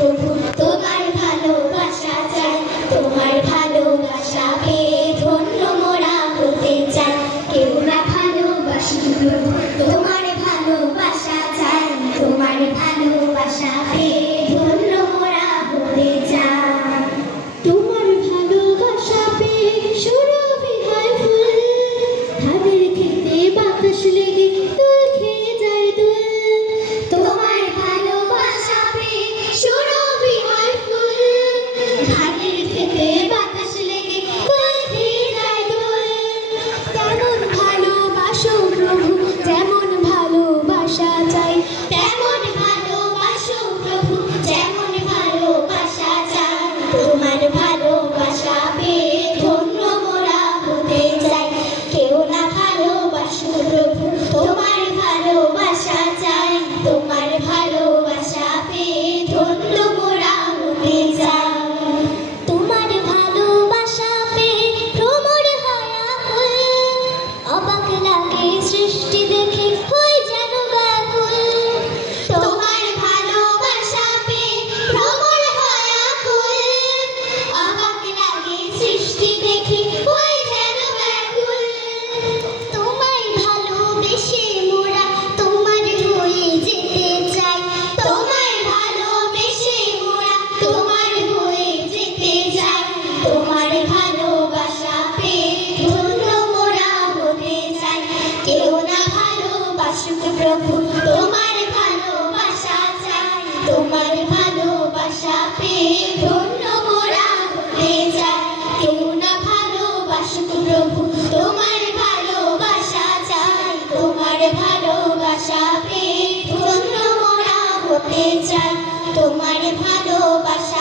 প্রভু তোমার ভালোবাসা চাই, তোমার ভালোবাসা পেয়ে ধন্য মোরা হতে চাই। কেউ না ভালোবাসি প্রভু তোমার ভালোবাসা চাই, তোমার ভালোবাসা পেয়ে ধন্য মোরা হতে চাই। তোমার ভালোবাসা পেয়ে সুরভি হয় ফুল, ধানের খেতে বাতাস লেগে দোল খেয়ে যায় দোল। তোমার ভালোবাসা পেয়ে সুরভি হয় ফুল, ধানের খেতে বাতাস লেগে দোল খেয়ে যায় দোল। তেমন ভালোবাসো প্রভু যেমন ভালোবাসা চাই, তেমন ভালোবাসো প্রভু যেমন ভালোবাসা চাই। তোমার ভালোবাসা পেয়ে ধন্য মোরা হতে চাই। কেউ না ভালোবাসো প্রভু তোমার ভালোবাসা চাই, তোমার ভালোবাসা পেয়ে ধন্য মোরা হতে চাই। তোমার ভালোবাসা পেয়ে ভ্রমর হয় আকুল, অবাক লাগে সৃষ্টি দেখে হই যেন ব্যাকুল। তোমার ভালোবাসা পেয়ে ভ্রমর হয় আকুল, অবাক লাগে সৃষ্টি দেখে হই যেন ব্যাকুল। তোমায় ভালোবেসে মোরা তোমার হয়ে যেতে চাই, তোমায় ভালোবেসে মোরা তোমার হয়ে যেতে চাই। তোমার ভালোবাসা পেয়ে ধন্য মোরা হতে চাই। কেউ না ভালোবাসুক প্রভু তোমার ভালোবাসা চাই, তোমার ভালোবাসা পেয়ে ধন্য মোরা হতে চাই। কেউ না ভালোবাসুক প্রভু তোমার ভালোবাসা চাই, তোমার ভালোবাসা পেয়ে ধন্য মোরা হতে চাই। তোমার ভালোবাসা